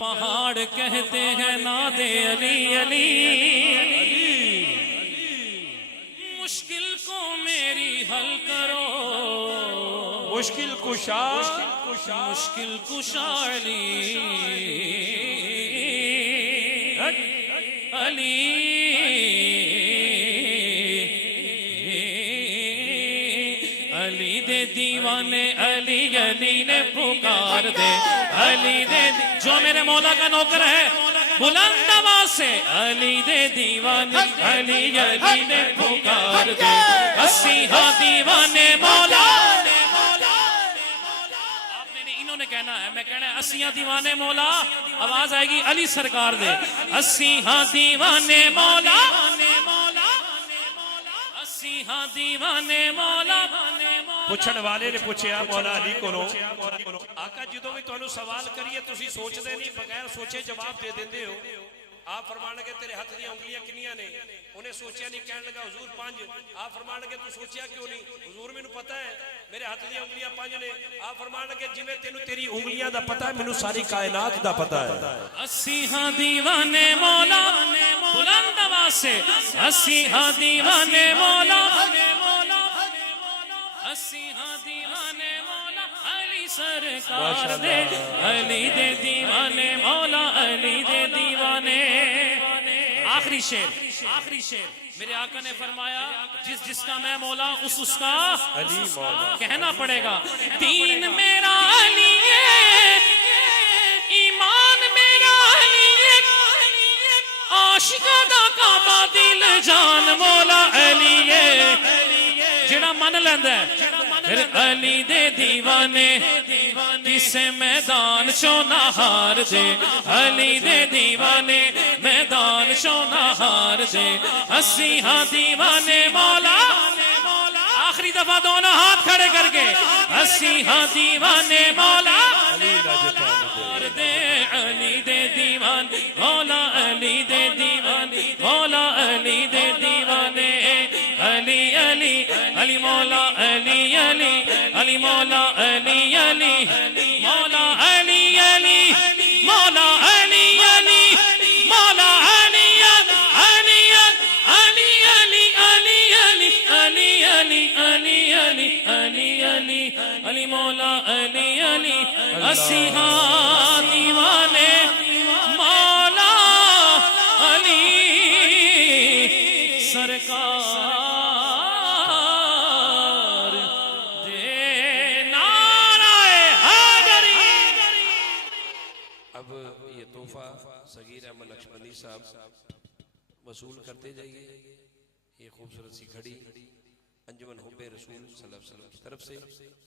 पहाड़ कहते हैं नादे अली अली। मुश्किल को मेरी हल करो, मुश्किल कुशा मुश्किल कुशा अली अली। अली दे दीवाने अली अली ने पुकार दे, अली दे जो मेरे मौला का नौकर है बुलंद आवाज से, अली दे दीवाने अली अली ने पुकार दे। 80 हाँ दीवाने मौला, आपने नहीं इन्होंने कहना है, मैं कहना है 80 दीवाने मौला, आवाज आएगी अली सरकार दे। 80 हाँ दीवाने मौला, 80 हाँ दीवाने मौला। पुछण वाले ने पूछया मौला अली कोलों, आका जो भी तुहानू सवाल करिए तुसी सोचदे नहीं, बगैर सोचे जवाब दे देंदे हो। आप फरमान लगे तेरे हाथ दी उंगलियां किनियां ने, उन्हें सोचा नहीं, कहने लगा हुजूर 5। आप फरमान लगे तू सोचिया क्यों नहीं? हुजूर मैनू पता है मेरे हाथ दी उंगलियां 5 ने। आप फरमान लगे जिवें तेनू तेरी उंगलियां दा पता है मैनू सारी कायनात दा पता है। 80 हाँ दीवाने मौला, बुलंद आवाज से 80 हाँ दीवाने मौला, 80 हाँ दीवाने मौला अली सरकार दे, अली दे दीवाने मौला अली दे दीवाने। आखिरी शेर, आखिरी शेर मेरे आका ने फरमाया जिस जिसका मैं मौला उस उसका अली मौला। कहना पड़ेगा दीन मेरा अली है, ईमान मेरा अली है, आशिका दा काबा दिल जान मौला अली है। जेड़ा मन लेंदा है फिर अली दे दीवाने किसे मैदान चो ना हार दे, अली दे दीवाने मैदान चो ना हार दे। 80 हाँ दीवाने मौला, आखिरी दफा दोनों हाथ खड़े करके 80 हाँ दीवाने मौला दे, अली दे दीवान मौला अली दे दीवान मौला अली दे दीवाने। अली अली अली मौला अली अली अली मौला अली अली मौला अली अली मौला अली अली मौला अली अली अली अली अली अली अली अली अली अली अली अली अली मौला अली अली। 80 हाँ दीवाने मौला अली सरकार दे। नाराए हैदरी। अब ये तोहफा सगीर अहमद नक्शबंदी साहब वसूल करते जाइए। ये खूबसूरत सी घड़ी अंजुमन हुब्बे रसूल सल्लल्लाहु अलैहि वसल्लम की तरफ से